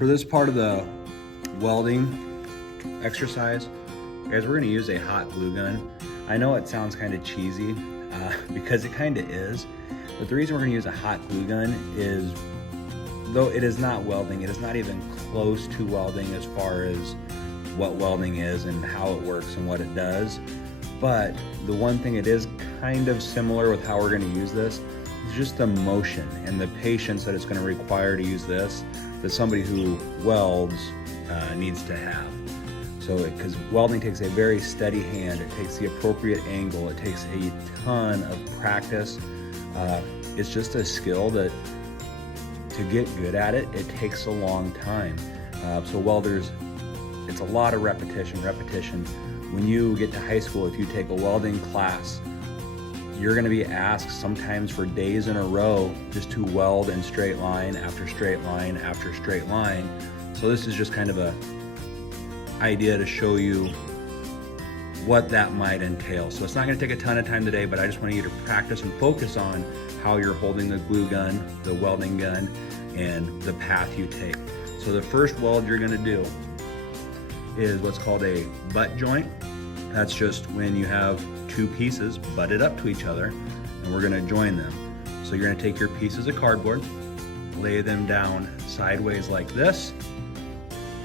For this part of the welding exercise, guys, we're gonna use a hot glue gun. I know it sounds kind of cheesy because it kind of is, but the reason we're gonna use a hot glue gun is, though it is not welding, it is not even close to welding as far as what welding is and how it works and what it does. But the one thing it is kind of similar with how we're gonna use this is just the motion and the patience that it's gonna require to use this that somebody who welds needs to have. So, because welding takes a very steady hand, it takes the appropriate angle, it takes a ton of practice. It's just a skill that, to get good at it, it takes a long time. So welders, it's a lot of repetition. When you get to high school, if you take a welding class, you're gonna be asked sometimes for days in a row just to weld in straight line after straight line after straight line. So this is just kind of a idea to show you what that might entail. So it's not gonna take a ton of time today, but I just want you to practice and focus on how you're holding the glue gun, the welding gun, and the path you take. So the first weld you're gonna do is what's called a butt joint. That's just when you have two pieces butted up to each other, and we're gonna join them. So you're gonna take your pieces of cardboard, lay them down sideways like this,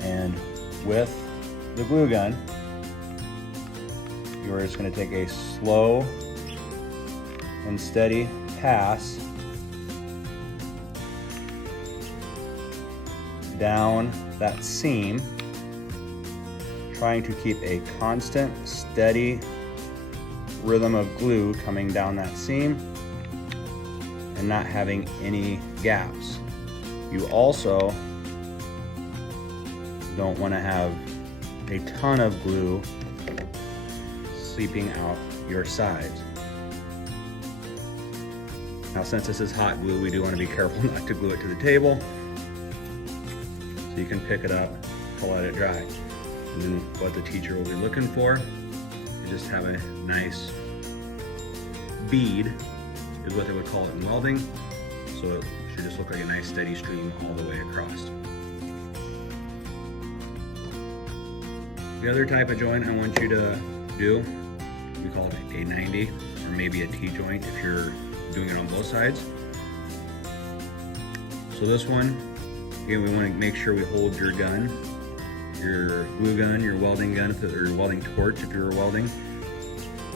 and with the glue gun, you're just gonna take a slow and steady pass down that seam, trying to keep a constant, steady rhythm of glue coming down that seam and not having any gaps. You also don't want to have a ton of glue seeping out your sides. Now, since this is hot glue, we do want to be careful not to glue it to the table. So you can pick it up to let it dry. And then what the teacher will be looking for is just have a nice bead, is what they would call it in welding. So it should just look like a nice steady stream all the way across. The other type of joint I want you to do, we call it a 90 or maybe a T-joint if you're doing it on both sides. So this one, again, we want to make sure we hold your gun, your glue gun, your welding gun, or your welding torch if you're welding,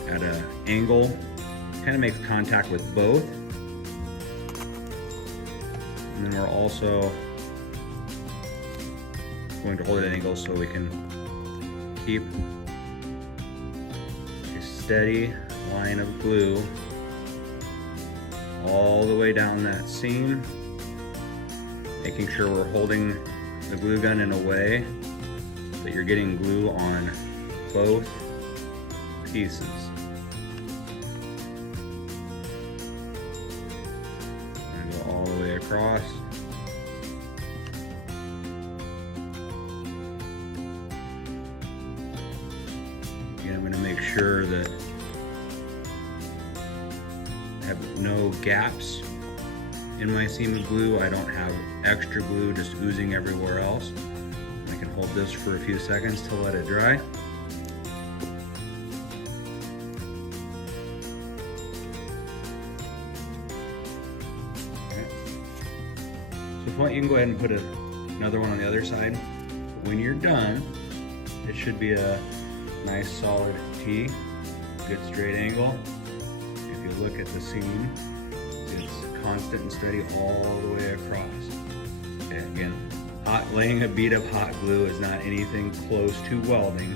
at an angle, kind of makes contact with both. And then we're also going to hold it at an angle so we can keep a steady line of glue all the way down that seam, making sure we're holding the glue gun in a way that you're getting glue on both pieces. And go all the way across. Again, I'm going to make sure that I have no gaps in my seam of glue. I don't have extra glue just oozing everywhere else. I can hold this for a few seconds to let it dry. Okay. So if you want, you can go ahead and put another one on the other side. When you're done, it should be a nice solid T, good straight angle. If you look at the seam, it's constant and steady all the way across. Okay, again, laying a bead of hot glue is not anything close to welding,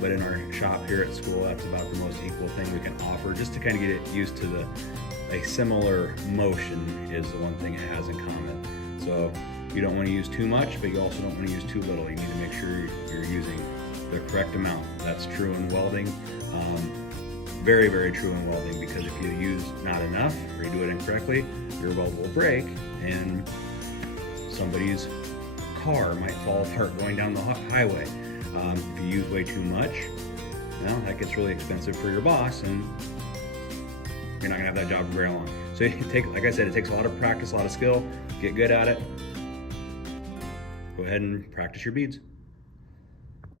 but in our shop here at school, that's about the most equal thing we can offer, just to kind of get it used to a similar motion is the one thing it has in common. So you don't want to use too much, but you also don't want to use too little. You need to make sure you're using the correct amount. That's true in welding. Very, very true in welding, because if you use not enough or you do it incorrectly, your weld will break and somebody's car might fall apart going down the highway. If you use way too much, well, that gets really expensive for your boss, and you're not gonna have that job for very long. So like I said, it takes a lot of practice, a lot of skill. Get good at it. go ahead and practice your beads.